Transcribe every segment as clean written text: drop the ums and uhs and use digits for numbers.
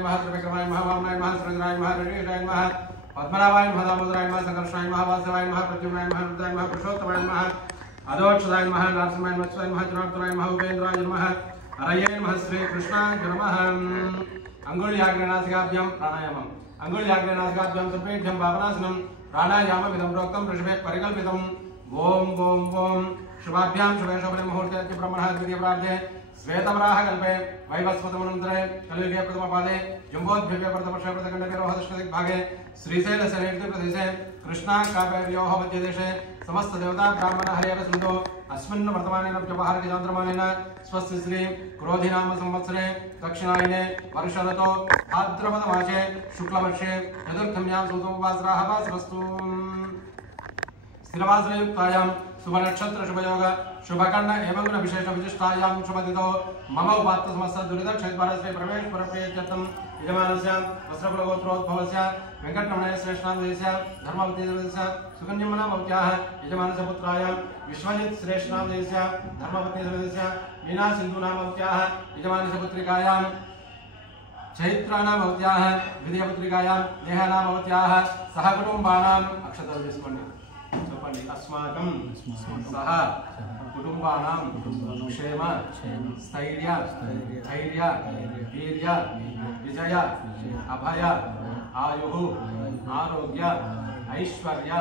नमः त्रिविक्रमाय नमः वामनाय नमः सुरजनाय नमः ऋषिकेशाय नमः पद्मनाभाय नमः दामोदराय नमः संकर्षणाय नमः वासवाय नमः प्रद्युम्नाय नमः रुद्राय नमः पुरुषोत्तमाय नमः अदोक्षदाय नमः नरसिंहाय नमः शिवाय नमः जनार्दनाय नमः उपेन्द्राय नमः हरये नमः श्री कृष्णाय नमः अंगुल्याग्रनासिकाभ्यां प्राणायामम् अंगुल्याग्रनासिकाभ्यां सर्वेभ्यं पावनासनं प्राणायाममिदं प्रोक्तं ऋषभेः परिकल्पितम् ओम ओम ओम शुभाभ्यां शुभे शोभने मुहूर्ते ब्रह्मणः द्वितीय प्रार्थे श्वेतवराह कल्पे वैवस्वतमनन्तरे कलियुगे प्रथमपादे जम्बोद्भव्य प्रथमवर्षे प्रथमखण्डे रोहदशदिग्भागे श्रीशैलशनैर्ति प्रदेशे कृष्णाकावेर्योः मध्यदेशे समस्त देवता ब्राह्मण हरिहर सिन्धु अस्मिन् वर्तमानेन व्यवहारिक चान्द्रमानेन स्वस्ति श्री क्रोधिनाम संवत्सरे दक्षिणायने वर्षऋतो भाद्रपदमासे शुक्लवर्षे चतुर्थम्यां सूतोपवासराः वासरस्तु स्थिरवासरयुक्तायां शुभ नक्षत्र शुभयोग शुभकर्ण एवं गुण विशेष विशिष्टायां शुभदितो मम उपात्त समस्त दुरित क्षेत्रस्य प्रवेश परप्रेत्यर्थं यजमानस्य वस्त्रकुलगोत्रोद्भवस्य वेंकटरमणस्य श्रेष्ठादेशस्य धर्मपतिदेवस्य सुकन्यमनाभवत्याः यजमानस्य पुत्राय विश्वजित श्रेष्ठादेशस्य धर्मपतिदेवस्य मीना सिन्धुनाभवत्याः यजमानस्य पुत्रिकायां चैत्रानाभवत्याः विद्यापुत्रिकायां नेहानाभवत्याः सह कुटुम्बानां अक्षतः తీసుకోండి చెప్పండి अस्माकं सह कुटुम्बानां क्षेम स्थैर्य धैर्य वीर्य विजय अभय आयुः आरोग्य ऐश्वर्य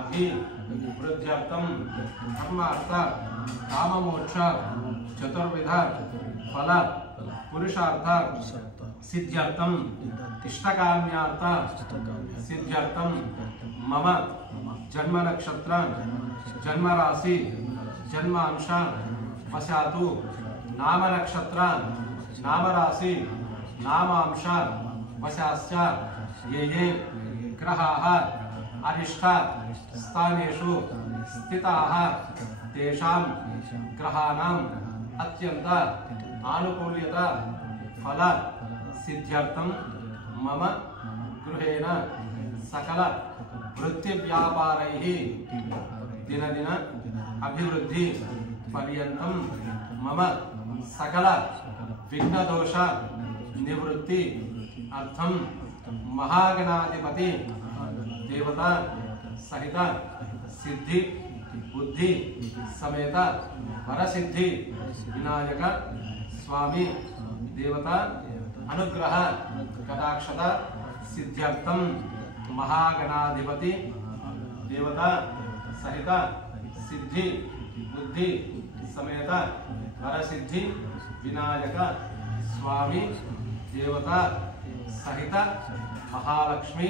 अभिवृद्ध्यर्थं धर्मार्थ काममोक्ष चतुर्विध फल पुरुषार्थ सिद्ध्यर्थं इष्टकाम्यार्थ सिद्ध्यर्थं मम जन्म नक्षत्र जन्म राशि जन्मांश वशातु नाम नक्षत्र नाम राशि नामांश वशाश्च ये ग्रहाः अरिष्ट स्थानेषु स्थिताः तेषां ग्रहाणाम् अत्यंत आनुकूल्यता फल सिद्ध्यर्थं मम गृहेण सकल वृत्ति व्यापारैः दिन दिन अभिवृद्धि पर्यन्तं मम सकल विघ्नदोष निवृत्ति अर्थं महागणाधिपति देवता सहित सिद्धि बुद्धि समेत वरसिद्धि विनायक स्वामी देवता अनुग्रह कटाक्षत सिद्ध्यर्थं महागणाधिपति देवता सहित सिद्धि बुद्धि समेत वरसिद्धि विनायक स्वामी देवता सहित महालक्ष्मी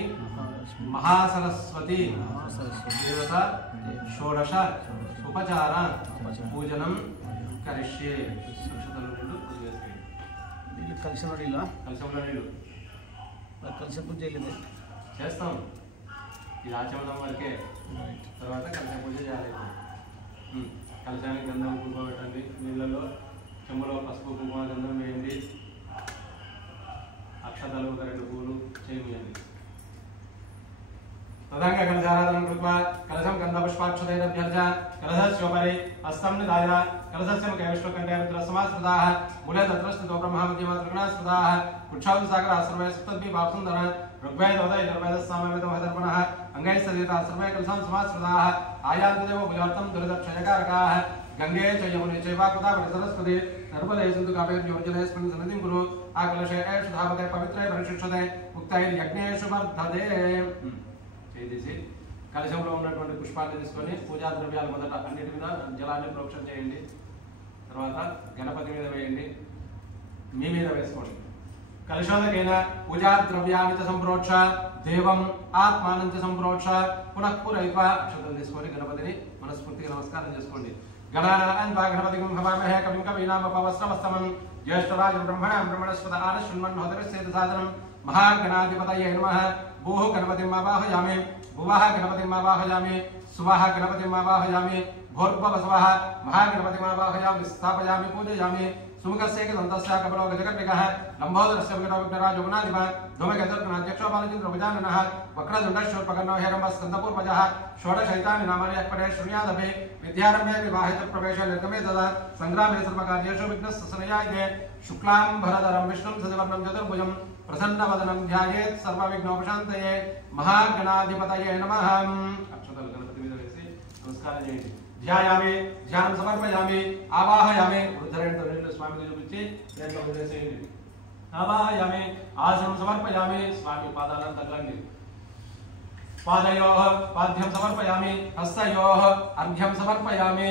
महासरस्वती देवता षोडश उपचार पूजनं करिष्ये కలిసిన నీళ్ళు కలిసంలో నీళ్ళు కలిసి పూజ చేయలేదు చేస్తాం ఇది ఆచమనం వరకే తర్వాత కలిస పూజ చేయాలి కలిసానికి గంధం కుంకుమ పెట్టండి నీళ్ళలో చెంబులో పసుపు కుంకుమ గంధం వేయండి అక్షతలు ఒక 2 పూలు చేయండి तदंग कलशाराधनं कृत्वा कलशं गन्धपुष्पाक्षतैः अभ्यर्च्य कलशस्योपरि हस्तं निधाय कलशस्य मुखे विष्णुकण्ठे रुद्रसमाश्रिताः मूले तत्र स्थितो ब्रह्मा मध्यमातृगणाश्रिताः कुक्षावसागरः सर्वे सप्तद्वीपाः सुन्दरः ऋग्वेदोदय यजुर्वेदः सामवेदो हदर्पणः अङ्गैः सदिताः सर्वे कलशं समाश्रिताः आयान्ति देवो भुजार्थं दुरितक्षयकारकाः गंगे च यमुने चैव गोदावरी सरस्वती नर्मदे सिन्धु कावेरी योजनेऽस्मिन् सन्निधिं कुरु आकलशे एषधावते पवित्रे परिशिष्यते उक्तैर्यज्ञेषु वर्धते చేసి కలశంలో ఉన్నటువంటి పుష్పాన్ని తీసుకొని పూజా ద్రవ్యాలు మొదట అన్నిటి మీద జలాన్ని ప్రోక్షణ చేయండి తర్వాత గణపతి మీద వేయండి మీ మీద వేసుకోండి కలశోదకేన పూజా ద్రవ్యాన్ని చ సంప్రోక్ష దేవం ఆత్మానం చ సంప్రోక్ష పునః పూరయిత్వ అక్షతలు తీసుకొని గణపతిని మనస్ఫూర్తిగా నమస్కారం చేసుకోండి గణానాం గణపతిం హవామహే కవిం కవీనామపవస్రవస్తమం జ్యేష్ఠరాజం బ్రహ్మణస్పద ఆనశృణ్వన్నోదరస్యేత సాధనం महागणाधिपतये नमः भूः गणपतिम् आवाहयामि भुवः गणपतिम् आवाहयामि सुवः गणपतिम् आवाहयामि भूर्भुवः स्वः महागणपतिम् आवाहयामि स्थापयामि पूजयामि सुमुखस्य दन्तस्य कपलो गजकर्णिकः लम्बोदरस्य विकटविघ्नराजो गुणाधिपः धूमकेतुर्गणाध्यक्षो बालचन्द्रो गजाननः वक्रतुण्डशूर्पकर्णो हेरम्बः स्कन्दपूर्वजः षोडशैतानि नामानि अक्पटे शृणुयादपि विद्यारम्भे विवाहित प्रवेश निर्गमे तदा संग्रामे सर्वकार्येषु विघ्नस्सनयायते शुक्लाम्बरधरं विष्णुं सदिवर्णं चतुर्भुजं प्रसन्नवदनं ध्यायेत् सर्वविघ्नोपशान्तये महागणाधिपतये नमः। अक्षतल गणपति మీద వేసి నమస్కారం చేయండి। ధ్యాయామి ధ్యానం సమర్పయామి ఆవాహయామి వృద్ధరేణుతో నీళ్ళు స్వామికి చూపించి ప్రేమతో వదిలేసేయండి। ఆవాహయామి ఆసనం సమర్పయామి స్వామి పాదాలను తగలండి। पादयोः पाद्यं समर्पयामि हस्तयोः अर्घ्यं समर्पयामि।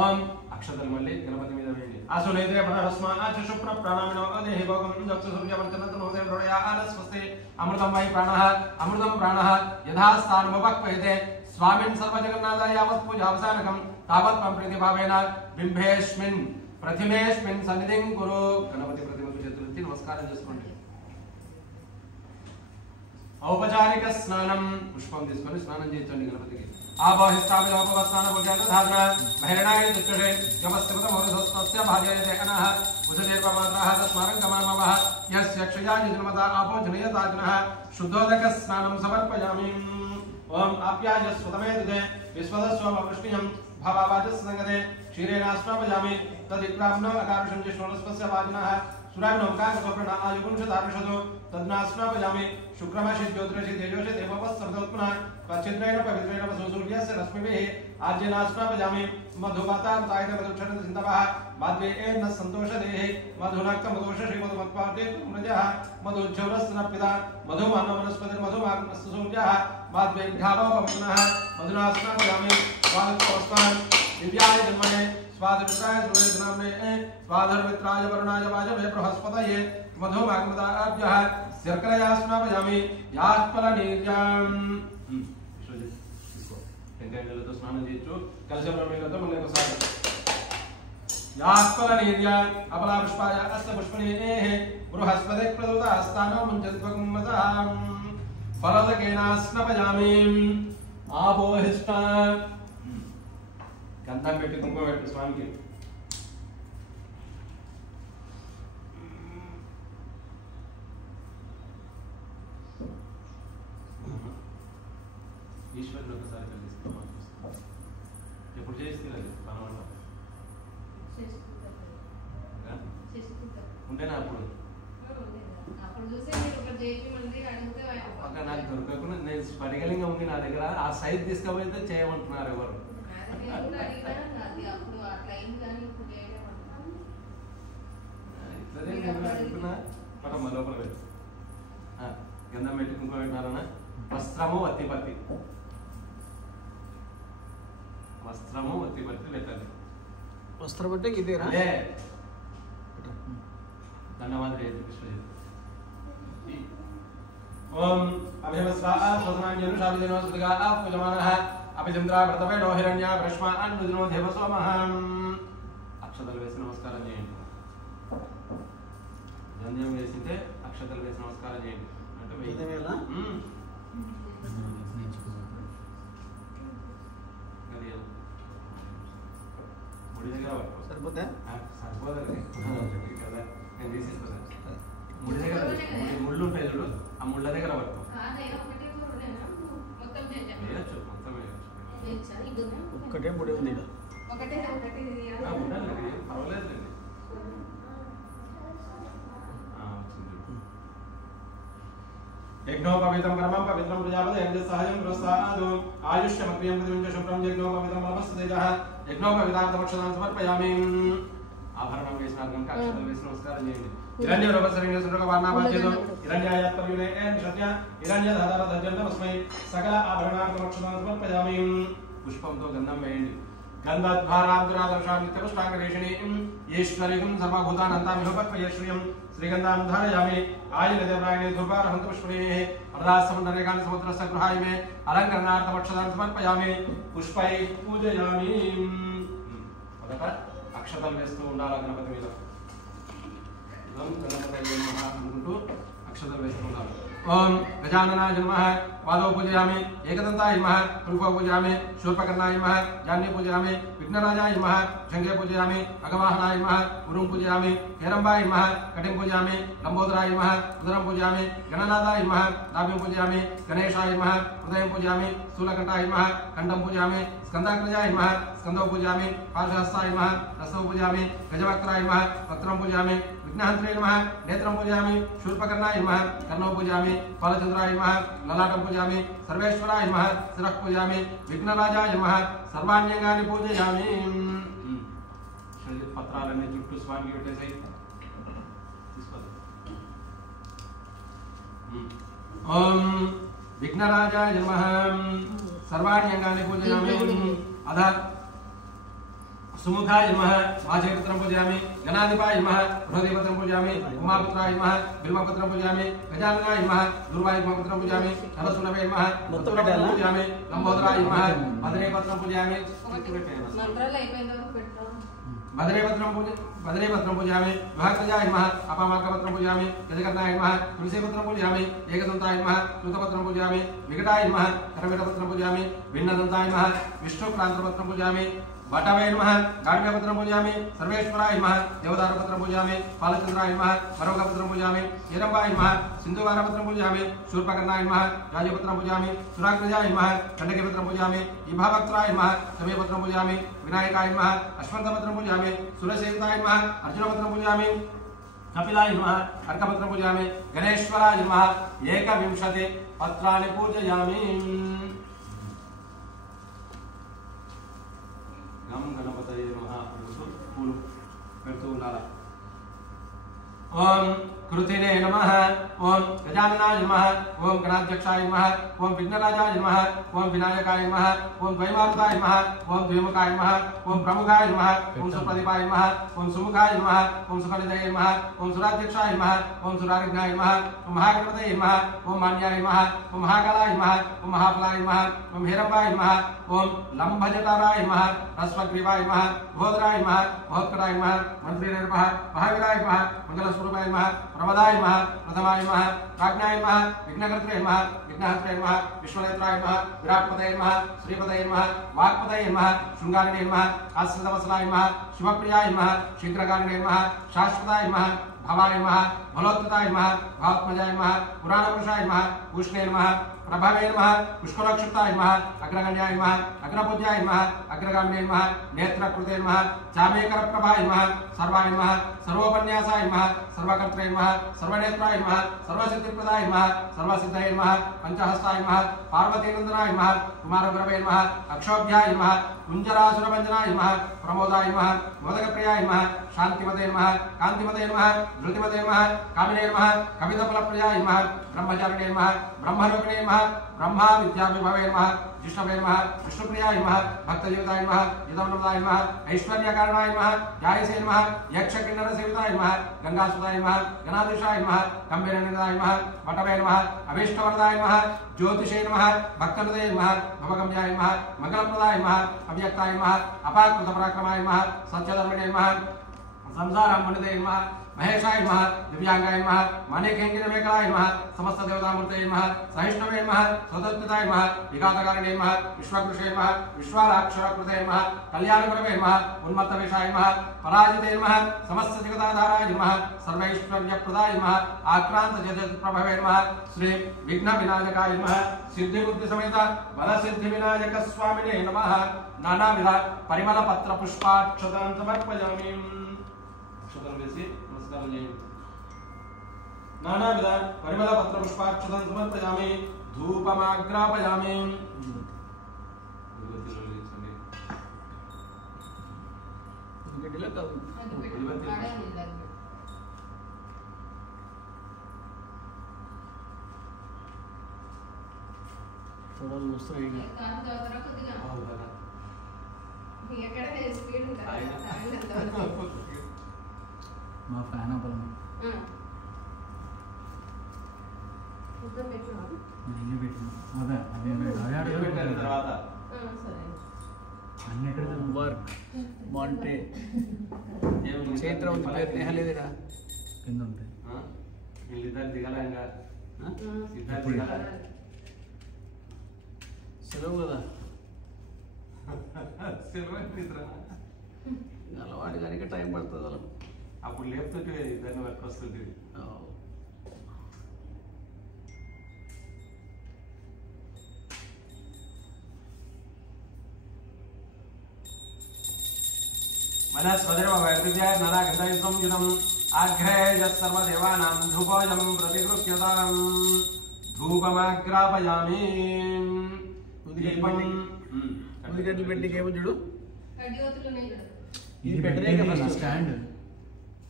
ओम अक्षतल मल्ली गणपति మీద వేయండి। आसुलेते प्रणस्मात् शुप्र प्राणामिनो देहि भोगं दक्ष सूर्यवर्चनतं नोदे प्रणया आनस्वस्ति अमृतं वै प्राणः अमृतं प्राणः यथा स्थानमुपक्वयते स्वामिन् सर्वजगन्नाथाय यावत् पूजावसानकं तावत् त्वं प्रीतिभावेन बिम्बेस्मिन् प्रतिमेस्मिन् सन्निधिं कुरु। गणपति प्रतिमకు చేతులెత్తి నమస్కారం చేసుకోండి। औपचारिक स्नानम पुष्पम తీసుకొని స్నానం చేయించండి గణపతికి। ఆవాహిస్తామి ఉపవస్థాన పూజాన ధారణ మహిళనాయ దుచ్చే యమస్తమత మోరసస్తస్య భాజయతే అనః ఉజదేర్పమాత్రః తస్మారం కమామవః యస్య క్షయాని జన్మత ఆపో జనయతాజ్ఞః శుద్ధోదక స్నానం సమర్పయామి। ఓం ఆప్యాయస్వతమే దిదే విశ్వదస్వమ వృష్ణియం భవావాజస్సంగదే క్షీరేణాస్నాపయామి తదిక్రామ్నో అకారుషం జిష్ణోస్పస్య వాజినః सुराग्नोमकागोप्रणा आयुपुंशतारुषदो तद्नास्नापयामि शुक्रमशि ज्योतिषि तेजोषि देवपस्सर्दोत्मनः पच्छिद्रेण पवित्रेण वसुसूर्यस्य रश्मिभिः आज्यनास्नापयामि मधुवातावतायित मधुक्षरन्त सिन्धवः माद्वेन सन्तोषदेः मधुनाक्तमधोष श्रीमधुमत्पादे कुम्रजः मधुज्जौरस्तनपिता मधुमानवनस्पतिर्मधुमाग्नस्तसूर्यः माद्वेभ्यावो भवतुनः मधुनास्नापयामि स्वादत्वस्मान् दिव्याय जन्मने स्वाधर्मित्राय सूर्यनाम्ने स्वाधर्मित्राय वरुणाय वाजवे बृहस्पतये मधुमाग्मदाभ्यः शर्करया स्नापयामि यास्फलनीर्याम्। వెంకయ్యలతో స్నానం చేయొచ్చు। కలశబ్రహ్మేలతో మళ్ళీ ఒకసారి యాస్ఫలనీర్యాం అబలా పుష్పాయ అస్త పుష్పనేః బృహస్పతి ప్రదూతాస్తానో ముంచత్వగుమ్మతాం ఫలదకేనా స్నాపయామి। ఆపోహిష్ట గంధం పెట్టి కుంకుమ పెట్టి స్వామికి। ఈశ్వరుడు ఒకసారి కలిగిస్తాం ఎప్పుడు చేస్తుంది పనవల్ల ఉంటేనా అప్పుడు నాకు దొరకకుండా నేను స్ఫటికలింగం ఉంది నా దగ్గర ఆ సైజ్ తీసుకపోతే చేయమంటున్నారు ఎవరు। లోపల పెట్టు గంధం పెట్టి కుంకుమ పెట్టినారన్నా। వస్త్రము వత్తిపత్తి వస్త్రము వత్తిపత్తి పెట్టాలి। వస్త్రం అంటే ఇదేనా? ధన్యవాదాలు కృష్ణ। ఓం అభిమస్వాహ స్వధనాన్యనుషావిదినో సుదిగాః పూజమానః అభిచంద్రా వ్రతవేణో హిరణ్య బ్రహ్మ అనుదినో దేవసోమః। అక్షతలు వేసి నమస్కారం చేయండి। గంధం వేసితే అక్షతలు వేసి నమస్కారం చేయండి అంటే వేయవేలా ముడి దగ్గర పట్టుకో సరిపోతే సరిపోదండి కదా నేను తీసిస్తాను। ముడి దగ్గర ముళ్ళు ఉంటాయి చూడు ఆ ముళ్ళ దగ్గర పట్టుకో వేయచ్చు మొత్తం వేయచ్చు। ఒక్కటే ముడి ఉంది ఉండాలి పర్వాలేదులేండి। यज्ञोपवीतं परमं पवित्रं प्रजापते यज्ञसहायं प्रसादो आयुष्यमग्रियं प्रतिविंश शुभ्रं यज्ञोपवीतं परमस्तेजः यज्ञोपवीतार्थमक्षतां समर्पयामि। आभरणं वेस्नार्गं काक्षतं वेस् नमस्कारं చేయండి। हिरण्यरूपसरिण्य सुरगवर्णाभाज्यतो हिरण्यायात्पर्युने निषद्य हिरण्यधातारधज्जन्तमस्मै सकल आभरणार्थमक्षतां समर्पयामि। पुष्पंतो गन्धं వేయండి। गन्धद्वारान्तरादर्शां नित्यपुष्पाङ्गरेषिणीं ईश्वरीं सर्वभूतानन्तामिहोपक्वये श्रियं श्रीगन्धां धारयामि। आयुर्देवरायणे धूपारहन्तपुष्पणेः वरदासमुद्ररेखान् समुद्रस्य गृहाय मे अलङ्करणार्थमक्षतां समर्पयामि। पुष्पैः पूजयामि। మొదట అక్షతలు వేస్తూ ఉండాలి గణపతి మీద। గణపతి నమః అనుకుంటూ అక్షతలు వేస్తూ ఉండాలి। ओम गजाननाय नमः पादौ पूजयामि एकदन्ताय नमः पुरुषौ पूजयामि शूर्पकर्णाय नमः जान्ये पूजयामि विघ्नराजाय नमः जंगे पूजयामि अगवाहनाय नमः गुरुं पूजयामि हेरम्बाय नमः कटिं पूजयामि लंबोदराय नमः उदरं पूजयामि गणनाथाय नमः नाभिं पूजयामि गणेशाय नमः हृदयं पूजयामि स्थूलकण्ठाय नमः कण्ठं पूजयामि स्कन्धाग्रजाय नमः स्कन्धौ पूजयामि पार्श्वहस्ताय नमः हस्तौ पूजयामि गजवक्त्राय नमः वक्त्रं पूजयामि विघ्नहन्त्रे नमः नेत्रं पूजयामि शूर्पकर्णाय नमः कर्णौ पूजयामि बालचन्द्राय नमः ललाटं पूजयामि सर्वेश्वराय नमः शिरः पूजयामि विघ्नराजाय नमः सर्वाण्यंगानि पूजयामि पत्रालన్నీ చుట్టూ స్వామికి పెట్టేసాయి ఓం విఘ్నరాజాయ నమః सर्वाण्यंगानि पूजयामि अध सुमुखाय नमः वाचयपत्रं पूजयामि गणाधिपाय नमः बृहदीपत्रं पूजयामि उमापुत्राय नमः बिल्वपत्रं पूजयामि गजाननाय नमः दुर्वायुपत्रं पूजयामि नरसुनवे नमः उत्तरपत्रं पूजयामि लंबोदराय नमः मदनेपत्रं पूजयामि मंत्रालय అయిపోయిందో పెట్టు बदनेपत्रं पूजयामि विभागजाय नमः अपामार्गपत्रं पूजयामि गजकर्णाय नमः तुलसीपत्रं पूजयामि एकदन्ताय नमः कृतपत्रं पूजयामि विकटाय नमः करविटपत्रं पूजयामि भिन्नदन्ताय नमः विष्णुक्रान्तपत्रं पूजयामि बटवे नमः गाढ्यपत्रं पूजयामि सर्वेश्वराय नमः देवदारपत्रं पूजयामि बालचन्द्राय नमः वरवकपत्रं पूजयामि हिरम्बाय नमः सिन्धुवारपत्रं पूजयामि शूर्पकर्णाय नमः राजपत्रं पूजयामि सुराग्रजाय नमः खण्डकीपत्रं पूजयामि इभावक्त्राय नमः शमीपत्रं पूजयामि विनायकाय नमः अश्वत्थपत्रं पूजयामि सुरसेविताय नमः अर्जुनपत्रं पूजयामि कपिलाय नमः अर्कपत्रं पूजयामि गणेश्वराय नमः 21 पत्राणि पूजयामि गम गणपतये नमः पूर्व करतो उंडाला ओम कृतिने नमः ओम गजाननाय नमः ओम गणाध्यक्षाय नमः ओम विघ्नराजाय नमः ओम विनायकाय नमः ओम द्वैमारुताय नमः ओम द्विमुखाय नमः ओम प्रमुखाय नमः ओम सुप्रदीपाय नमः ओम सुमुखाय नमः ओम सुखनिधये नमः ओम सुराध्यक्षाय नमः ओम सुरारिघ्नाय नमः ओम महागणपतये नमः ओम मान्याय नमः ओम महाकालाय नमः ओम महाफलाय नमः ओम हेरम्बाय नमः ओम लंभजटाराय नमः रस्वग्रीवाय नमः भोदराय नमः महोत्कटाय नमः मंत्रिणे नमः महावीराय नमः मंगलस्वरूपाय नमः प्रमदाय नमः प्रथमाय नमः प्राज्ञाय नमः विघ्नकर्त्रे नमः विघ्नहस्त्रे नमः विश्वनेत्राय नमः विराट्पतये नमः श्रीपतये नमः वाक्पतये नमः शृंगारिणे नमः आश्रितवत्सलाय नमः शिवप्रियाय नमः शीघ्रकारिणे नमः शाश्वताय नमः भवाय नमः भलोत्तताय नमः भावत्मजाय नमः पुराणपुरुषाय नमः उष्णे नमः प्रभवे नमः पुष्करक्षिताय नमः अग्रगण्याय नमः अग्रपूज्याय नमः अग्रगामिने नमः नेत्रकृते नमः चामेकरप्रभाय नमः सर्वाय नमः सर्वोपन्यासाय नमः सर्वकर्त्रे नमः सर्वनेत्राय नमः सर्वसिद्धिप्रदाय नमः सर्वसिद्धये नमः पंचहस्ताय नमः पार्वतीनंदनाय नमः कुमारगुरवे नमः अक्षोभ्याय नमः कुंजरासुरभंजनाय नमः प्रमोदाय नमः मोदकप्रियाय नमः शांतिमते नमः कांतिमते नमः धृतिमते नमः कामिने नमः कविताफलप्रियाय नमः ब्रह्मचारिणे नमः ब्रह्मरूपिणे नमः ब्रह्मा विद्याविभवे नमः जिष्णवे नमः विष्णुप्रियाय नमः भक्तजीविताय नमः यदवनमदाय नमः ऐश्वर्यकारणाय नमः जायसे नमः यक्षकिन्नरसेविताय नमः गंगासुताय नमः गणाधीशाय नमः गंभीरनिधाय नमः वटवे नमः अभीष्टवरदाय नमः ज्योतिषे नमः भक्तहृदये नमः भवगम्याय नमः मंगलप्रदाय नमः अव्यक्ताय नमः अपाकृतपराक्रमाय नमः सत्यधर्मिणे नमः संसाराम्बुनिधये नमः महेशाय नमः दिव्यांगाय नमः माणिक्यंकितमेकलाय नमः समस्त देवतामूर्तये नमः सहिष्णवे नमः सदत्तताय नमः विघातकारिणे नमः विश्वकृषे नमः विश्वाक्षरकृते नमः कल्याणगुरवे नमः उन्मत्तवेशाय नमः पराजिते नमः समस्त जगदाधाराय नमः सर्वैश्वर्यप्रदाय नमः आक्रांत जगत्प्रभवे नमः श्री विघ्न विनायकाय नमः सिद्धिबुद्धि समेत बलसिद्धि विनायक स्वामिने नमः नानाविध परिमल पत्र पुष्पाक्षतां समर्पयामि अक्षतां वेसी नमस्कारं చేయండి नानाविध परिमल पत्र पुष्पाक्षतां समर्पयामि धूपमाग्रापयामि गड्डीला కాదు చూడాలి వస్తాయి కాదు దొరకరా కొద్దిగా అవునా ఎక్కడ స్పీడ్ ఉంటది మా ఫ్యాన్ అవ్వాలి ఉద్దం పెట్టినా నేను పెట్టినా అదే అదే పెట్టిన తర్వాత సరే అన్నిటి వర్క్ మాంటే చైత్ర ఉంది పేరు నేహలేదురా కింద ఉంటాయి వీళ్ళిద్దరు దిగలేంగా సెలవు కదా సెలవు నిద్ర అలవాటు కానీ టైం పడుతుంది అలా అప్పుడు లేపుతుంటే దాన్ని వర్క్ వస్తుంది మన స్వదేవ వైద్య నరాగంధై సంయుతం ఆగ్రే యత్సర్వదేవానాం ధూపోయం ప్రతిగృహ్యతాం ధూపమాగ్రాపయామి దీపం ఉదిగడ్లు పెట్టి కేబుల్ చూడు కడియోతులు ఉన్నాయి కదా ఇది పెట్టే స్టాండ్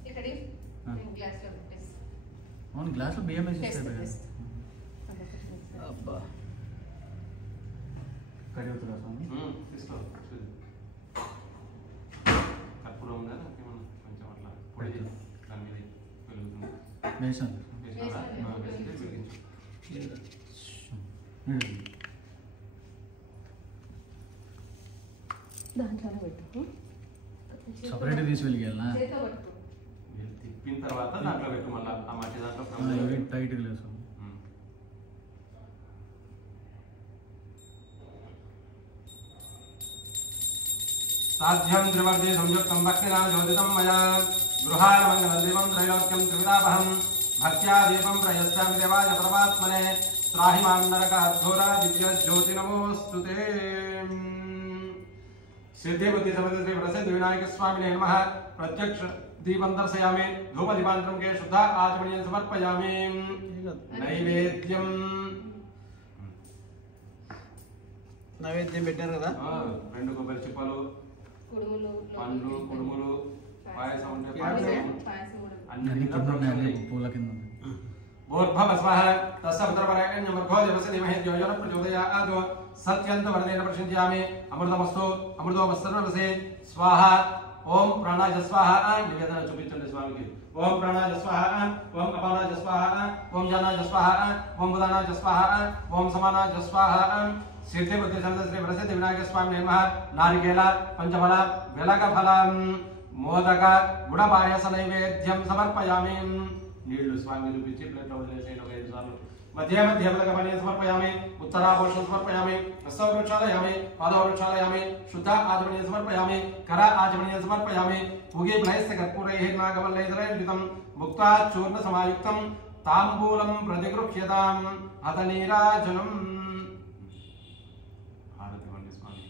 ఇక్కడ గ్లాస్ లో పెట్టేసి అవును గ్లాస్ లో బియ్యం వేసి అబ్బా కడిగొత్తురా స్వామి తీసుకో కర్పూరం ఉందా కొంచెం అట్లా పొడి దాని మీద వెలుగుతుంది వేసాను దాంట్లో పెట్టు సపరేట్ తీసి వెళ్ళినా చేతితో పట్టుకో తిప్పిన తర్వాత దాంట్లో పెట్టు మళ్ళీ ఆ మట్టి దాంట్లో టైట్గా లేదు సాధ్యం త్రివర్తి సంయుక్తం భక్తినా జ్యోతితం మయా గృహారమంగళం దేవం త్రైలోక్యం త్రివిధాపహం భక్త్యా దీపం ప్రయస్యామి దేవాయ పరమాత్మనే త్రాహి మాం నరకాద్ధోరా దివ్య జ్యోతి నమోస్తుతే సిద్ధి బుద్ధి సమర్థ శ్రీ ప్రసిద్ధ వినాయక స్వామినే నమః ప్రత్యక్ష దీపం దర్శయామి ధూప దీపాంతరం కే శుద్ధ ఆచమనీయం సమర్పయామి నైవేద్యం నైవేద్యం పెట్టారు కదా 2 కొబ్బరి చిప్పలు కుడుములు పండ్లు కుడుములు పాయసం ఉంటే పాయసం కూడా అన్ని పూల కింద భూర్భవ స్వః తస్సవితరపరేణ్యమర్ఘో దేవస్య ధీమహి ధియో యో నః ప్రచోదయాత్ సత్యంతవర్ణేన ప్రశంస్యామి అమృతమస్తు అమృతోపస్తర్వసే స్వాహ ఓం ప్రాణాయ స్వాహ నివేదన చూపించండి స్వామికి ఓం ప్రాణాయ స్వాహ ఓం అపానాయ స్వాహ ఓం జానాయ స్వాహ ఓం బుధానాయ స్వాహ ఓం సమానాయ స్వాహ సిద్ధి బుద్ధి సమర్థ శ్రీ ప్రసిద్ధ వినాయక స్వామి నమః నారికేల పంచఫల వెలక ఫలం మోదక గుడ పాయస నైవేద్యం సమర్పయామి నీళ్లు స్వామి చూపించి ప్లేట్లో వదిలేసేయండి ఒక 5 సార్లు మధ్య మధ్య వెలకమని సమర్పయామి ఉత్తరాభూషణం సమర్పయామి హస్తవృక్షాలయామి పాదవృక్షాలయామి శుద్ధ ఆచమనీయ సమర్పయామి కర ఆచమనీయ సమర్పయామి పూగే ప్లైస్య కర్పూరైః నాగవల్లైధరైర్యుతం ముక్తా చూర్ణ సమాయుక్తం తాంబూలం ప్రతిగృహ్యతాం అత నీరాజనం హారతి వండి స్వామి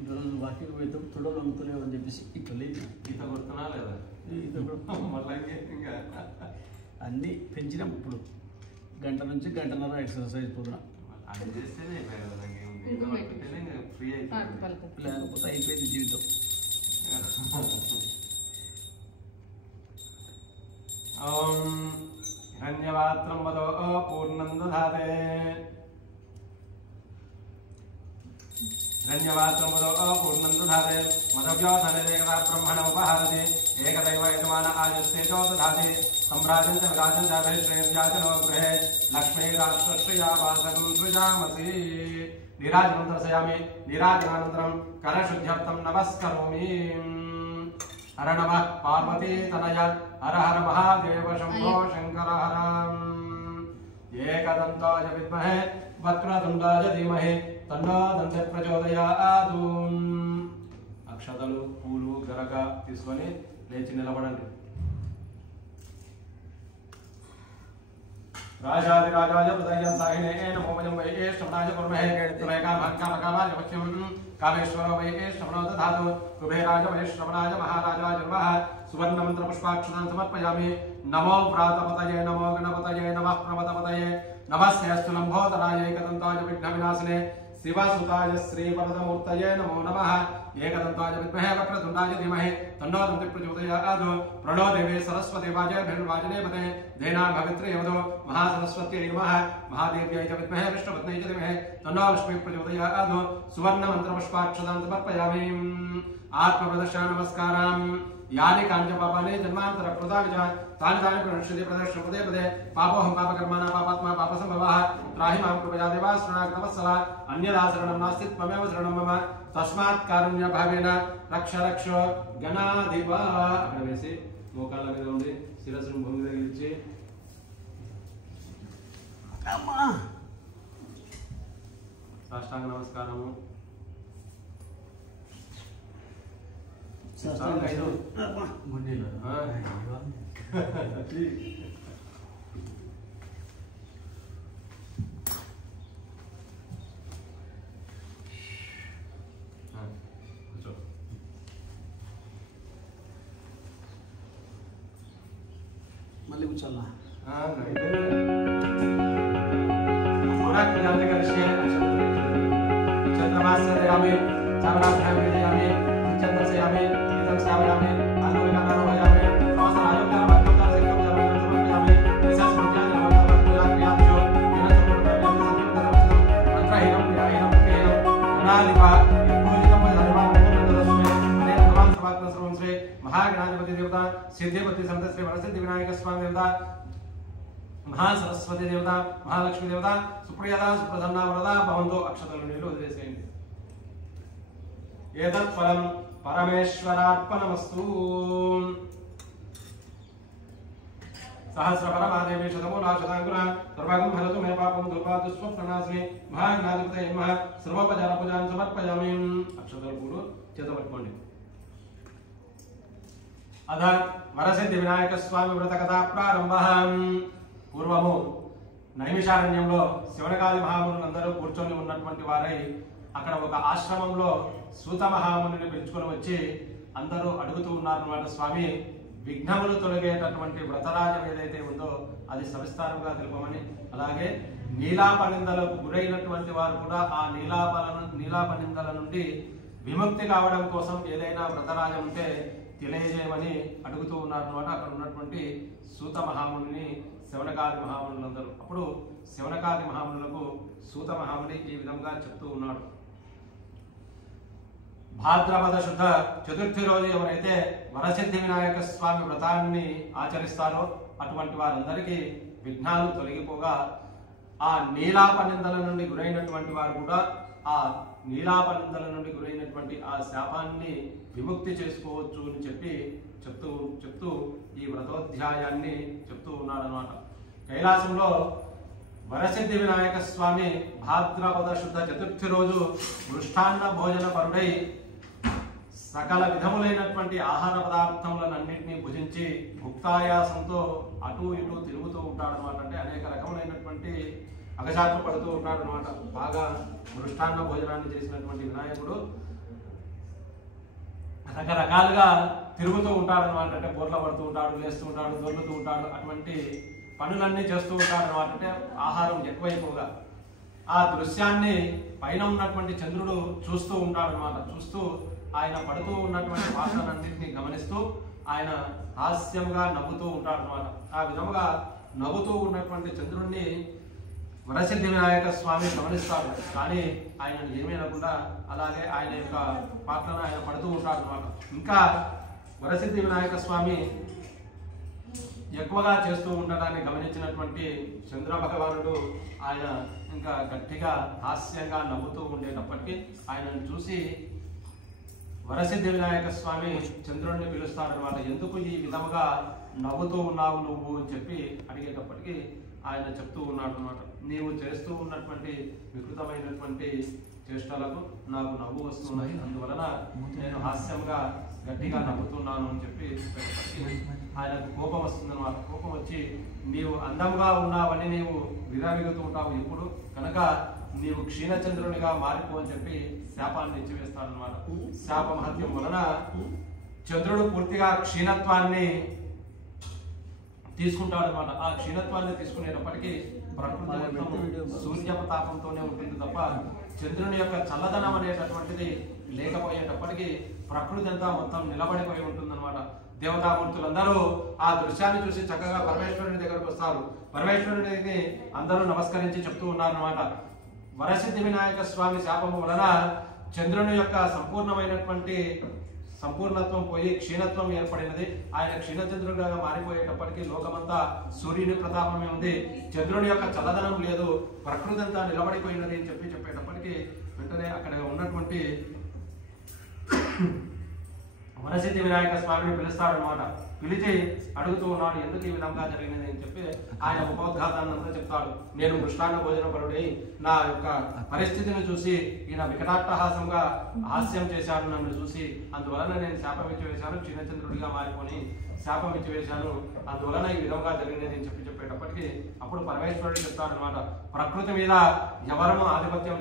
ఈరోజు వాకింగ్ పోయితే తుడలు అమ్ముతలేవు అని చెప్పేసి ఇక్కడ లేదు ఈత కొడుతున్నా లేదా మళ్ళీ ఇంకా అన్నీ పెంచినాం ఇప్పుడు గంట నుంచి గంటన్నర ఎక్సర్సైజ్ పొద్దున అది చేస్తేనే ఫ్రీ అయిపోయింది లేకపోతే అయిపోయింది జీవితం ఓం హిరణ్యవాత్రం వదో పూర్ణం దధాతే హిరణ్యవాత్రం వదో పూర్ణం దధాతే మదవ్యోధనేకదా బ్రహ్మణముపహారతి ఏకదైవ యజమాన ఆయుస్తేజో దధాతి सम्राजं च विराजं च वैश्रेयव्याजनो गृहे लक्ष्मीराष्ट्रश्रिया वासं सृजामसि नीराजनं दर्शयामि नीराजनानन्तरं करशुद्ध्यर्थं नमस्करोमि हर नमः पार्वतीतनय हर हर महादेव शम्भो शङ्कर हर एकदन्ताय विद्महे वक्रतुण्डाय धीमहि तन्नो दन्ते प्रचोदयात् अक्षतलु पूलु गरग తీసుకొని లేచి నిలబడండి राजाधिराजाय प्रदयं साहिने नमो वयं वै श्रवणाय कुर्महे तमे कामकामाय वक्ष्यं कामेश्वर वै श्रवणो दधातु कुबेराय वै श्रवणाय महाराजाय नमः सुवर्णमन्त्रपुष्पाक्षतां समर्पयामि नमो व्रातपतये नमो गणपतये नमः प्रमदपतये नमस्तेऽस्तु लम्बोदराय एकदन्ताय विघ्नविनाशिने शिवसुताय श्रीवरदमूर्तये नमो नमः एकदन्ताय विद्महे वक्रतुण्डाय धीमहि तन्नो दन्ति प्रचोदयात् प्रणो देवी सरस्वती वाजे भेर्वाजनेपते धेनाभवित्रे यवदो महासरस्वत्यै नमः महादेव्यै च विद्महे विष्णुपत्न्यै च धीमहि तन्नो लक्ष्मी प्रचोदयात् सुवर्णमन्त्रपुष्पाक्षतां समर्पयामि आत्मप्रदर्शन नमस्कारां यानि काञ्च पापानि जन्मान्तर कृतानि च तानि तानि प्रणश्यति प्रदर्शय पदे पदे पापोऽहं पापकर्माणां पापात्मा पापसम्भवः त्राहि मां कृपया देवा शरणागतवत्सला अन्यदा शरणं नास्ति त्वमेव शरणं मम तस्मात् कारुण्यभावेन रक्ष रक्ष गणाधिप అక్కడ వేసి మోకాళ్ళ మీద ఉండి శిరస్సును భూమి మీద ఇచ్చి అమ్మా సాష్టాంగ నమస్కారము గుండెలో మళ్ళీ కూర్చోాలా चंद्रमास्यामि चावलाभ्यामि दयामि चंद्रस्यामि इदं स्थापयामि आलोकनारो भयामि अवसरायोक्तावत्ता सिद्धं समर्पयामि यशस्मृत्यानि नमोक्तावत्याभ्यो मंत्रहीनं विराहीनं केयं गणाधिपा पूजितं धर्मात्मकं अनेक भगवान सर्वात्म सर्वं श्री महागणाधिपति देवता सिद्धिपति समत श्री वरसिद्धि विनायक स्वामी देवता महासरस्वती देवता महालक्ष्मी देवता सुप्रियदा सुप्रसन्ना वरदा भवन्तु अक्षतल नीलु वदिलेसेयंడి एतत् फलं परमेश्वरार्पणमस्तु सहस्रपरमादेवी शतमूला शतांकुरा सर्वागं फलतु मे पापं दुर्पातु स्वप्ननास्मि महागणाधिपतये नमः सर्वोपचार पूजां समर्पयामि अक्षतल पूरु చేతపట్టుకోండి अध वरसिद्धि विनायक स्वामी व्रत कथा प्रारंभः పూర్వము నైమిషారణ్యంలో శివనకాది మహామునులందరూ కూర్చొని ఉన్నటువంటి వారై అక్కడ ఒక ఆశ్రమంలో సూత మహామునిని పిలుచుకొని వచ్చి అందరూ అడుగుతూ ఉన్నారన్నమాట. స్వామి, విఘ్నములు తొలగేటటువంటి వ్రతరాజం ఏదైతే ఉందో అది సవిస్తారంగా తెలుపమని, అలాగే నీలాపనిందలకు గురైనటువంటి వారు కూడా ఆ నీలాపనిందల నుండి విముక్తి కావడం కోసం ఏదైనా వ్రతరాజం ఉంటే తెలియజేయమని అడుగుతూ ఉన్నారన్నమాట. అక్కడ ఉన్నటువంటి సూత మహాముని శవనకాది మహామునులందరూ. అప్పుడు శవనకాది మహామునులకు సూత మహాముని ఈ విధంగా చెప్తూ ఉన్నాడు. భాద్రపద శుద్ధ చతుర్థి రోజు ఎవరైతే వరసిద్ధి వినాయక స్వామి వ్రతాన్ని ఆచరిస్తారో అటువంటి వారందరికీ విఘ్నాలు తొలగిపోగా ఆ నీలాపనిందల నుండి గురైనటువంటి వారు కూడా ఆ నీలాపనిందల నుండి గురైనటువంటి ఆ శాపాన్ని విముక్తి చేసుకోవచ్చు అని చెప్తూ ఈ వ్రతోధ్యాయాన్ని చెప్తూ ఉన్నాడనమాట. కైలాసంలో వరసిద్ధి వినాయక స్వామి భాద్రపద శుద్ధ చతుర్థి రోజు మృష్టాన్న భోజన పరుడై సకల విధములైనటువంటి ఆహార పదార్థములన్నింటినీ భుజించి భుక్తాయాసంతో అటు ఇటు తిరుగుతూ ఉంటాడనమాట. అంటే అనేక రకములైనటువంటి అగచాట్లు పడుతూ ఉంటాడు అనమాట. బాగా మృష్టాన్న భోజనాన్ని చేసినటువంటి వినాయకుడు రకరకాలుగా తిరుగుతూ ఉంటాడు అనమాట. అంటే బోర్ల పడుతూ ఉంటాడు, లేస్తూ ఉంటాడు, దొర్లుతూ ఉంటాడు, అటువంటి పనులన్నీ చేస్తూ ఉంటాడు అనమాట. అంటే ఆహారం ఎక్కువైపోగా ఆ దృశ్యాన్ని పైన ఉన్నటువంటి చంద్రుడు చూస్తూ ఉంటాడు అనమాట. చూస్తూ ఆయన పడుతూ ఉన్నటువంటి వాసనన్నింటినీ గమనిస్తూ ఆయన హాస్యంగా నవ్వుతూ ఉంటాడు అనమాట. ఆ విధముగా నవ్వుతూ ఉన్నటువంటి చంద్రుడిని వరసిద్ధి వినాయక స్వామి గమనిస్తాడు. కానీ ఆయన ఏమేనకుండా అలాగే ఆయన యొక్క పాత్రను ఆయన పడుతూ ఉంటాడు అనమాట. ఇంకా వరసిద్ధి వినాయక స్వామి ఎక్కువగా చేస్తూ ఉండడాన్ని గమనించినటువంటి చంద్ర భగవానుడు ఆయన ఇంకా గట్టిగా హాస్యంగా నవ్వుతూ ఉండేటప్పటికీ ఆయనను చూసి వరసిద్ధి వినాయక స్వామి చంద్రుడిని పిలుస్తాడనమాట. ఎందుకు ఈ విధముగా నవ్వుతూ ఉన్నావు నువ్వు అని చెప్పి అడిగేటప్పటికీ ఆయన చెప్తూ ఉన్నాడు అనమాట. నీవు చేస్తూ ఉన్నటువంటి వికృతమైనటువంటి చేష్టలకు నాకు నవ్వు వస్తున్నది, అందువలన నేను హాస్యంగా గట్టిగా నవ్వుతున్నాను అని చెప్పి ఆయనకు కోపం వస్తుందన్నమాట. కోపం వచ్చి నీవు అందంగా ఉన్నావని నీవు విరమిగుతూ ఉంటావు ఇప్పుడు కనుక నీవు క్షీణచంద్రునిగా మారిపో అని చెప్పి శాపాన్ని ఇచ్చివేస్తాడనమాట. శాప మహత్యం వలన చంద్రుడు పూర్తిగా క్షీణత్వాన్ని తీసుకుంటాడు అనమాట. ఆ క్షీణత్వాన్ని తీసుకునేటప్పటికీ ప్రకృతి సూర్య ప్రతాపంతోనే ఉంటుంది తప్ప చంద్రుని యొక్క చల్లదనం అనేటటువంటిది లేకపోయేటప్పటికీ ప్రకృతి అంతా మొత్తం నిలబడిపోయి ఉంటుందన్నమాట. దేవతామూర్తులందరూ ఆ దృశ్యాన్ని చూసి చక్కగా పరమేశ్వరుని దగ్గరకు వస్తారు. పరమేశ్వరునికి అందరూ నమస్కరించి చెప్తూ ఉన్నారన్నమాట. వరసిద్ధి వినాయక స్వామి శాపము వలన చంద్రుని యొక్క సంపూర్ణమైనటువంటి సంపూర్ణత్వం పోయి క్షీణత్వం ఏర్పడినది. ఆయన క్షీణచంద్రుడిగా మారిపోయేటప్పటికీ లోకమంతా సూర్యుని ప్రతాపమే ఉంది, చంద్రుని యొక్క చల్లదనం లేదు, ప్రకృతి అంతా నిలబడిపోయినది అని చెప్పేటప్పటికీ వెంటనే అక్కడ ఉన్నటువంటి వరసిద్ధి వినాయక స్వామిని పిలుస్తాడనమాట. పిలిచి అడుగుతూ ఉన్నాడు, ఎందుకు ఈ విధంగా జరిగినది అని చెప్పి ఆయన ఉపోద్ఘాతాన్ని అంతా చెప్తాడు. నేను మృష్టాన్న భోజన పరుడై నా యొక్క పరిస్థితిని చూసి ఈయన వికటాట్టహాసంగా హాస్యం చేశాడు నన్ను చూసి, అందువలన నేను శాపం ఇచ్చి వేశాను, క్షీణచంద్రుడిగా మారిపోని శాపం ఇచ్చి వేశాను, అందువలన ఈ విధంగా జరిగినది అని చెప్పేటప్పటికీ అప్పుడు పరమేశ్వరుడు చెప్తాడు అనమాట, ప్రకృతి మీద ఎవరము ఆధిపత్యం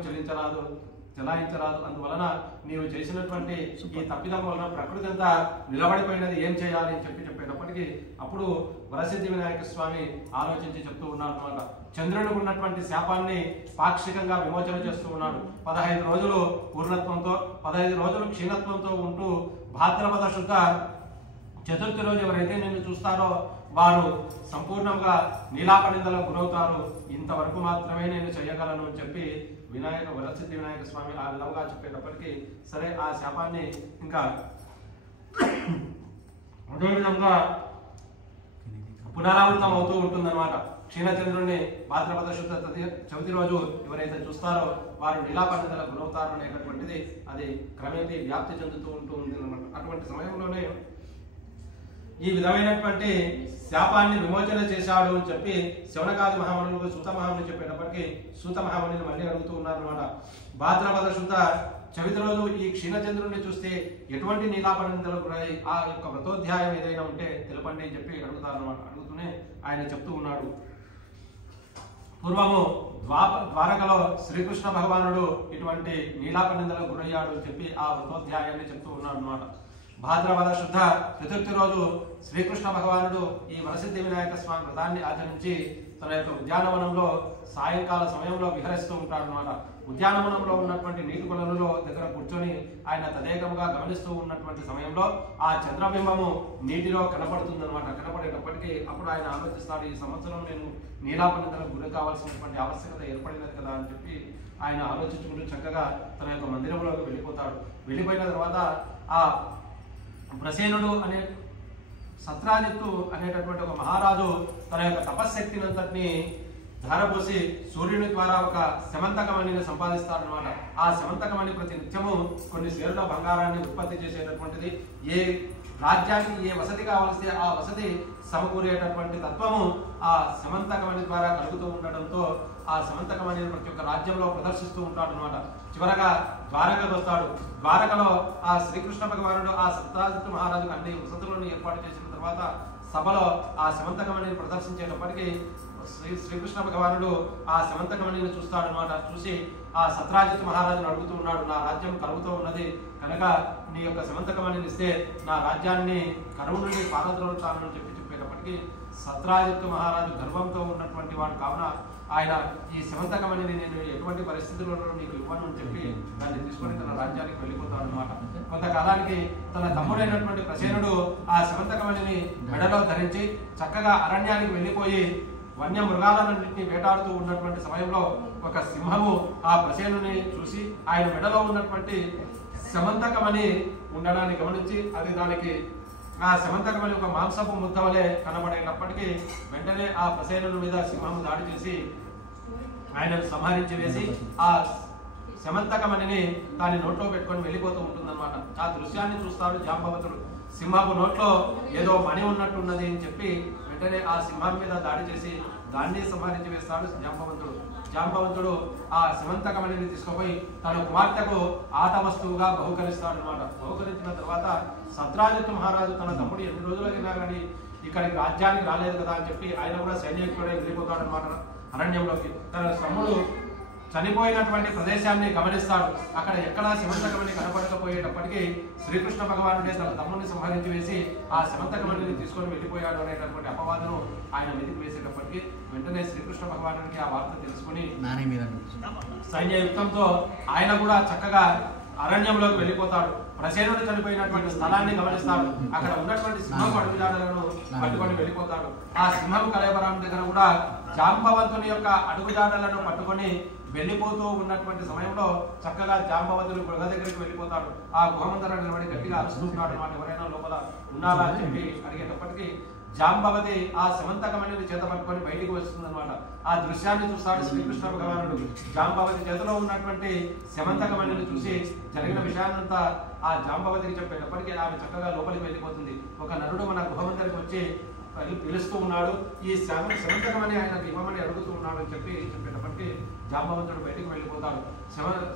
చెలాయించరాదు, అందువలన నీవు చేసినటువంటి ఈ తప్పిదం వలన ప్రకృతి అంతా నిలబడిపోయినది, ఏం చేయాలి అని చెప్పేటప్పటికీ అప్పుడు వరసిద్ధి వినాయక స్వామి ఆలోచించి చెప్తూ ఉన్నాడు అనమాట. చంద్రుడికి ఉన్నటువంటి శాపాన్ని పాక్షికంగా విమోచన చేస్తూ ఉన్నాడు. 15 రోజులు పూర్ణత్వంతో 15 రోజులు క్షీణత్వంతో ఉంటూ భాద్రపద శుద్ధ చతుర్థి రోజు ఎవరైతే నిన్ను చూస్తారో వారు సంపూర్ణంగా నీలాపనిందలకు గురవుతారు, ఇంతవరకు మాత్రమే నేను చేయగలను అని చెప్పి వరసిద్ధి వినాయక స్వామి ఆ విధంగా చెప్పేటప్పటికీ సరే ఆ శాపాన్ని ఇంకా అదే విధంగా పునరావృతం అవుతూ ఉంటుందన్నమాట. క్షీణచంద్రుడిని భాద్రపద శుద్ధ చవితి రోజు ఎవరైతే చూస్తారో వారు నీలాపనిందలకు గురవుతారు అనేటటువంటిది అది క్రమేపీ వ్యాప్తి చెందుతూ ఉంటుంది అన్నమాట. అటువంటి సమయంలోనే ఈ విధమైనటువంటి శాపాన్ని విమోచన చేశాడు అని చెప్పి శవనకాది మహామునులకు సూత మహాముని చెప్పేటప్పటికీ సూత మహామునిని మళ్ళీ అడుగుతూ ఉన్నారు అనమాట. భాద్రపద శుద్ధ చవితి రోజు ఈ క్షీణచంద్రుడిని చూస్తే ఎటువంటి నీలాపనిందలకు గురై ఆ యొక్క వ్రతోధ్యాయం ఏదైనా ఉంటే తెలపండి అని చెప్పి అడుగుతారు అనమాట. అడుగుతూనే ఆయన చెప్తూ ఉన్నాడు, పూర్వము ద్వారకలో శ్రీకృష్ణ భగవానుడు ఇటువంటి నీలాపనిందలకు గురయ్యాడు అని చెప్పి ఆ వ్రతోధ్యాయాన్ని చెప్తూ ఉన్నాడు అనమాట. భాద్రపద శుద్ధ చతుర్థి రోజు శ్రీకృష్ణ భగవానుడు ఈ వరసిద్ధి వినాయక స్వామి వ్రతాన్ని ఆచరించి తన యొక్క ఉద్యానవనంలో సాయంకాల సమయంలో విహరిస్తూ ఉంటాడు అనమాట. ఉద్యానవనంలో ఉన్నటువంటి నీటి కొలనులో దగ్గర కూర్చొని ఆయన తదేకంగా గమనిస్తూ ఉన్నటువంటి సమయంలో ఆ చంద్రబింబము నీటిలో కనపడుతుందన్నమాట. కనపడేటప్పటికీ అప్పుడు ఆయన ఆలోచిస్తాడు, ఈ సంవత్సరం నేను నీలాపనిందలకు గురి కావాల్సినటువంటి ఆవశ్యకత ఏర్పడినది కదా అని చెప్పి ఆయన ఆలోచించుకుంటూ చక్కగా తన యొక్క మందిరంలోకి వెళ్ళిపోతాడు. వెళ్ళిపోయిన తర్వాత ఆ ప్రసేనుడు అనే సత్రాజిత్తు అనేటటువంటి ఒక మహారాజు తన యొక్క తపశ్శక్తిని అంతటిని ధారపోసి సూర్యుని ద్వారా ఒక శమంతకమణిని సంపాదిస్తాడనమాట. ఆ శమంతకమణి ప్రతి నిత్యము కొన్ని సేరుల బంగారాన్ని ఉత్పత్తి చేసేటటువంటిది. ఏ రాజ్యానికి ఏ వసతి కావలిస్తే ఆ వసతి సమకూరేటటువంటి తత్వము ఆ శమంతకమణి ద్వారా కలుగుతూ ఉండడంతో ఆ శమంతకమణిని ప్రతి ఒక్క రాజ్యంలో ప్రదర్శిస్తూ ఉంటాడు అనమాట. చివరగా ద్వారకకు వస్తాడు. ద్వారకలో ఆ శ్రీకృష్ణ భగవానుడు ఆ సత్రాజిత్తు మహారాజుకు అన్ని వసతులను ఏర్పాటు చేసిన తర్వాత సభలో ఆ శమంతకమణిని ప్రదర్శించేటప్పటికీ శ్రీకృష్ణ భగవానుడు ఆ శమంతకమణిని చూస్తాడు అనమాట. చూసి ఆ సత్రాజిత్తు మహారాజును అడుగుతూ ఉన్నాడు, నా రాజ్యం కరువుతో ఉన్నది కనుక నీ యొక్క శమంతకమణిని ఇస్తే నా రాజ్యాన్ని కరువు నుండి పారద్రోలుతానని చెప్పేటప్పటికీ సత్రాజిత్తు మహారాజు గర్వంతో ఉన్నటువంటి వాడు కావున ఆయన ఈ శమంతకమణిని నేను ఎటువంటి పరిస్థితుల్లోనూ నీకు ఇవ్వను అని చెప్పి దాన్ని తీసుకొని తన రాజ్యానికి వెళ్ళిపోతాడు అనమాట. కొంతకాలానికి తన తమ్ముడైనటువంటి ప్రసేనుడు ఆ శమంతకమణిని మెడలో ధరించి చక్కగా అరణ్యానికి వెళ్ళిపోయి వన్య మృగాలన్నింటినీ వేటాడుతూ ఉన్నటువంటి సమయంలో ఒక సింహము ఆ ప్రసేనుని చూసి ఆయన మెడలో ఉన్నటువంటి శమంతకమణి ఉండడాన్ని గమనించి అది దానికి ఆ శమంతకమణి ఒక మాంసపు ముద్ద వలె కనబడేటప్పటికీ వెంటనే ఆ ప్రసేనుని మీద సింహము దాడి చేసి ఆయనను సంహరించి వేసి ఆ శమంతకమణిని దాని నోట్లో పెట్టుకొని వెళ్ళిపోతూ ఉంటుందన్నమాట. ఆ దృశ్యాన్ని చూస్తాడు జాంబవతుడు. సింహపు నోట్లో ఏదో మణి ఉన్నట్టున్నది అని చెప్పి వెంటనే ఆ సింహం మీద దాడి చేసి దాన్ని సంహరించి వేస్తాడు జాంబవంతుడు. జాంబవంతుడు ఆ శమంతకమణిని తీసుకుపోయి తన కుమార్తెకు ఆట వస్తువుగా బహుకరిస్తాడు అనమాట. బహుకరించిన తర్వాత సత్రాజిత్తు మహారాజు తన తమ్ముడు ఎన్ని రోజులైనా కానీ ఇక్కడికి రాజ్యానికి రాలేదు కదా అని చెప్పి ఆయన కూడా సైన్యకుడే వెళ్ళిపోతాడు అనమాట అరణ్యంలోకి. తన తమ్ముడు చనిపోయినటువంటి ప్రదేశాన్ని గమనిస్తాడు. అక్కడ ఎక్కడా శమంతకమణి కనపడకపోయేటప్పటికీ శ్రీకృష్ణ భగవానుడే తన తమ్ముడిని సంహరించి వేసి ఆ శమంతకమణిని తీసుకొని వెళ్ళిపోయాడు అనేటటువంటి అపవాదను ఆయన మీదకి వేసేటప్పటికీ వెంటనే శ్రీకృష్ణ భగవానుడికి ఆ వార్త తెలుసుకుని సైన్యయుక్తంతో ఆయన కూడా చక్కగా అరణ్యంలోకి వెళ్ళిపోతాడు. ప్రసేనుడు చనిపోయినటువంటి స్థలాన్ని గమనిస్తాడు. అక్కడ ఉన్నటువంటి సింహపు అడుగుజాడలను పట్టుకొని వెళ్ళిపోతాడు. ఆ సింహపు కళేబరం దగ్గర కూడా జాంబవంతుని యొక్క అడుగుజాడలను పట్టుకొని వెళ్ళిపోతూ ఉన్నటువంటి సమయంలో చక్కగా జాంబవంతుడు గృహ దగ్గరికి వెళ్ళిపోతాడు. ఆ గుహమందర నిలబడి గట్టిగా అరుస్తున్నాడు అన్నమాట. ఎవరైనా లోపల ఉన్నారా అని చెప్పి అడిగేటప్పటికీ జాంబవతి ఆ సమంతకమణిని చేత పట్టుకొని బయటికి వస్తుంది అనమాట. ఆ దృశ్యాన్ని చూస్తాడు శ్రీకృష్ణ భగవానుడు. జాంబవతి చేతిలో ఉన్నటువంటి సమంతకమణిని చూసి జరిగిన విషయాన్నంతా ఆ జాంబవతికి చెప్పేటప్పటికీ ఆమె చక్కగా లోపలికి వెళ్ళిపోతుంది. ఒక నరుడు మన గుహమందరికి వచ్చి పిలుస్తూ ఉన్నాడు, ఈ సమంతకమణి ఆయనకు ఇవ్వమని అడుగుతూ ఉన్నాడు అని చెప్పేటప్పటికీ జాంబవంతుడు బయటికి వెళ్ళిపోతాడు.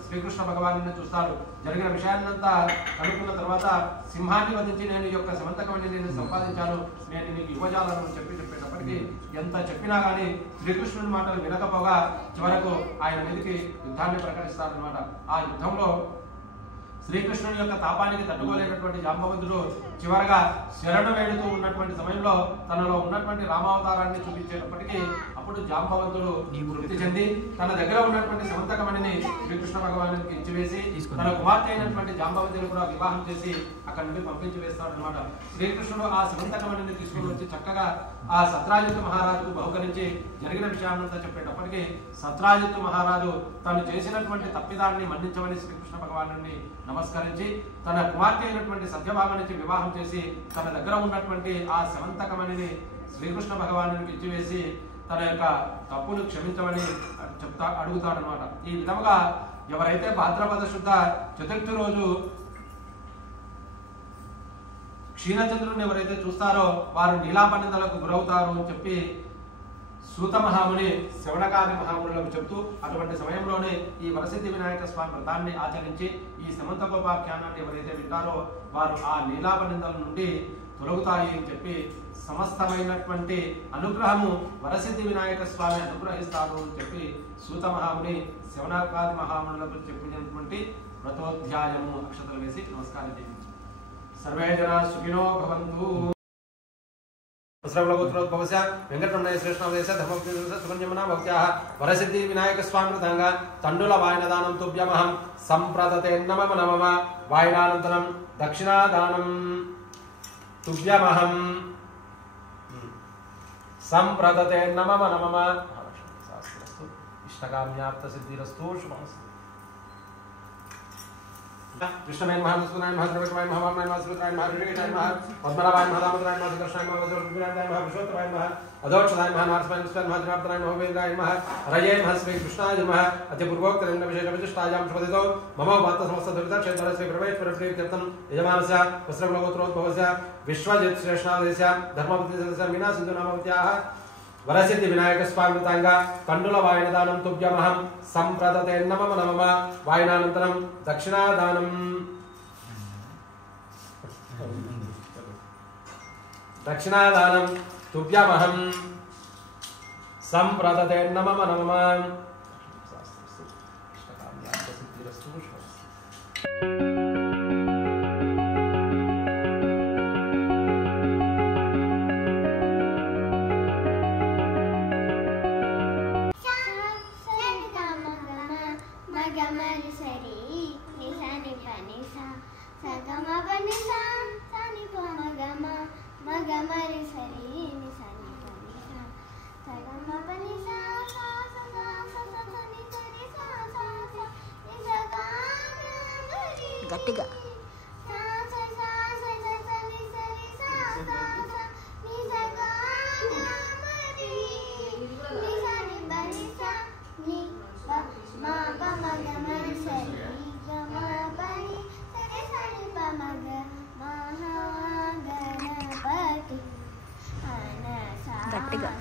శ్రీకృష్ణ భగవాను చూస్తాడు. జరిగిన విషయాన్నంతా కనుక్కున్న తర్వాత సింహాన్ని వధించి నేను ఈ యొక్క సమంతకమణి నేను సంపాదించాను, నేను నీకు ఇవ్వజాలను అని చెప్పేటప్పటికీ ఎంత చెప్పినా కానీ శ్రీకృష్ణుడి మాటలు వినకపోగా చివరకు ఆయన మీదకి యుద్ధాన్ని ప్రకటిస్తారనమాట. ఆ యుద్ధంలో శ్రీకృష్ణుని యొక్క తాపానికి తట్టుకోలేనటువంటి జాంబవంతుడు చివరగా శరణు వేడుతూ ఉన్నటువంటి సమయంలో తనలో ఉన్నటువంటి రామావతారాన్ని చూపించేటప్పటికీ అప్పుడు జాంబవంతుడు వృత్తి చెంది తన దగ్గర ఉన్నటువంటి సమంతకమణిని శ్రీకృష్ణ భగవానికి ఇచ్చివేసి తన కుమార్తె అయినటువంటి జాంబవతిని కూడా వివాహం చేసి అక్కడి నుండి పంపించి వేస్తాడు అనమాట. శ్రీకృష్ణుడు ఆ సమంతకమణిని తీసుకుని వచ్చి చక్కగా ఆ సత్రాజిత్ మహారాజుకు బహుకరించి జరిగిన విషయాన్నంతా చెప్పేటప్పటికీ సత్రాజిత్ మహారాజు తను చేసినటువంటి తప్పిదాన్ని మన్నించమని శ్రీకృష్ణ భగవాను నమస్కరించి తన కుమార్తె అయినటువంటి సత్యభామనికి వివాహం చేసి తన దగ్గర ఉన్నటువంటి ఆ సమంతకమణిని శ్రీకృష్ణ భగవానునికి ఇచ్చివేసి తన యొక్క తప్పును క్షమించమని అడుగుతాడనమాట. ఈ విధముగా ఎవరైతే భాద్రపద శుద్ధ చతుర్థి రోజు క్షీణచంద్రుని ఎవరైతే చూస్తారో వారు నీలాపనిందలకు గురవుతారు అని చెప్పి సూత మహాముని శవణకాది మహామునులకు చెప్తూ అటువంటి సమయంలోనే ఈ వరసిద్ధి వినాయక స్వామి వ్రతాన్ని ఆచరించి ఈ సమంతకోపాఖ్యానాన్ని ఎవరైతే వింటారో వారు ఆ నీలాపనిందల నుండి తొలగుతాయి అని చెప్పి సమస్తమైనటువంటి అనుగ్రహము వరసిద్ధి వినాయక స్వామి అనుగ్రహిస్తారు అని చెప్పి సూత మహాముని శవణకాది మహామునులకు చెప్పినటువంటి వ్రతోధ్యాయము అక్షతలు వేసి నమస్కారం చేయించారు. సర్వే జనా సుఖినో భవంతు. వస్త్రవలగోత్రోద్భవస్య వెంకటరమణయ శ్రేష్ఠావదేశ ధర్మజమునా భక్త్యాః వరసిద్ధి వినాయక స్వామి వ్రతంగా తండుల వాయనదానం తుభ్యమహం సంప్రదతే నమమ నమమ వాయనానంతరం దక్షిణాదానం తుభ్యమహం సంప్రదతే నమమ నమమ ఇష్టకామ్యార్థ సిద్ధిరస్తు శుభమస్తు. कृष्णमय महामस्कुनाय महाद्रवकमय महावामय महासुत्राय महाऋषिकेशाय महा पद्मनाभाय महादामोदराय महादर्शनाय महावज्रविराजाय महापुरुषोत्तमाय महा अदोक्षदाय महानारस्माय निष्ठाय महाद्राप्तनाय महावेन्द्राय महा रये महाश्री कृष्णाय महा अद्य पूर्वोक्तरं विशेष विशिष्टायां शुभदितो मम वार्ता समस्त दुरितक्षेत्रस्य प्रवेशप्रीत्यर्थं यजमानस्य वस्त्रकुलगोत्रोद्भवस्य विश्वजित् श्रेष्ठादेशस्य धर्मपतिसदस्य मीना सिन्धु नामवत्याः వరసిద్ధి వినాయక స్వామి వ్రతంగా తండుల వాయనదానం తుభ్యమహం సంప్రదతే నమమ నమమ వాయనానంతరం దక్షిణాదానం తుభ్యమహం సంప్రదతే నమమ నమమ. గట్టిగా గట్టిగా